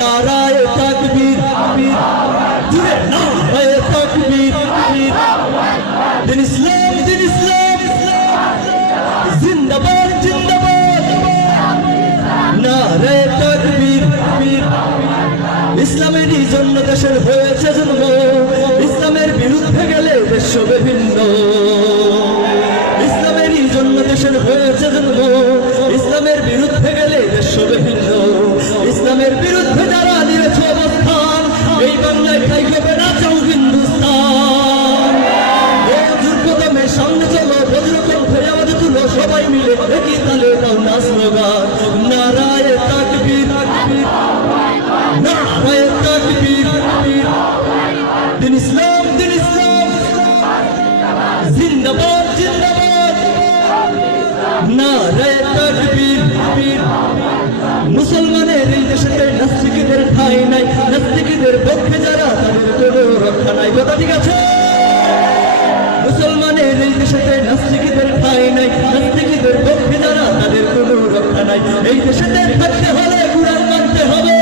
নারায়ে তাকবীর, জুড়ে নারায়ে তাকবীর, দিন ইসলাম জিন্দাবাদ জিন্দাবাদ, নারায়ে তাকবীর। ইসলামেরই জন্য দেশের হয়েছে জন্ম, ইসলামের বিরুদ্ধে গেলে দেশ হবে ভিন্ন। ইসলামেরই জন্য দেশের হয়েছে জন্ম, ইসলামের বিরুদ্ধে গেলে দেশ হবে ভিন্ন। ইসলামের বিরুদ্ধে যারা নিয়েছে অবস্থান, এই বাংলায় ঠাই হবে না চাও হিন্দুস্তান। যুদ্ধদমে সামনে চলো, বজ্রকণ্ঠে আওয়াজ তুলো, সবাই মিলে একই তালে দাও না স্লোগান, নারায়ে তাকবীর, নারায়ে তাকবীর। দিন ইসলাম জিন্দাবাদ জিন্দাবাদ, নারায়ে তাকবীর। মুসলমানের এই দেশেতে নাস্তিকদের ঠাঁই নাই, নাস্তিকদের পক্ষে যারা তাদের কোনো রক্ষা নাই। কথা ঠিক আছে? মুসলমানের এই দেশেতে নাস্তিকদের ঠাঁই নাই, নাস্তিকদের পক্ষে যারা তাদের কোনো রক্ষা নাই। এই দেশেতে থাকতে হলে কুরআন মানতে হবে,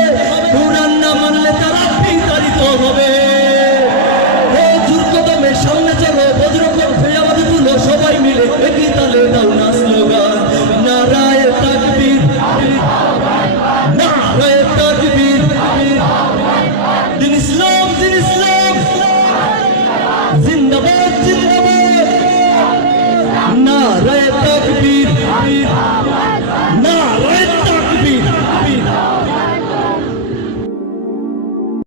কুরআন না মানলে তারা বিতাড়িত হবে। যুদ্ধদমে সামনে চলো, বজ্রকণ্ঠে আওয়াজ তুলো, সবাই মিলে একই তালে দাও না স্লোগান, নারায়ে তাকবীর, নারায়ে তাকবীর। দিন ইসলাম জিন্দাবাদ জিন্দাবাদ, নারায়ে তাকবীর।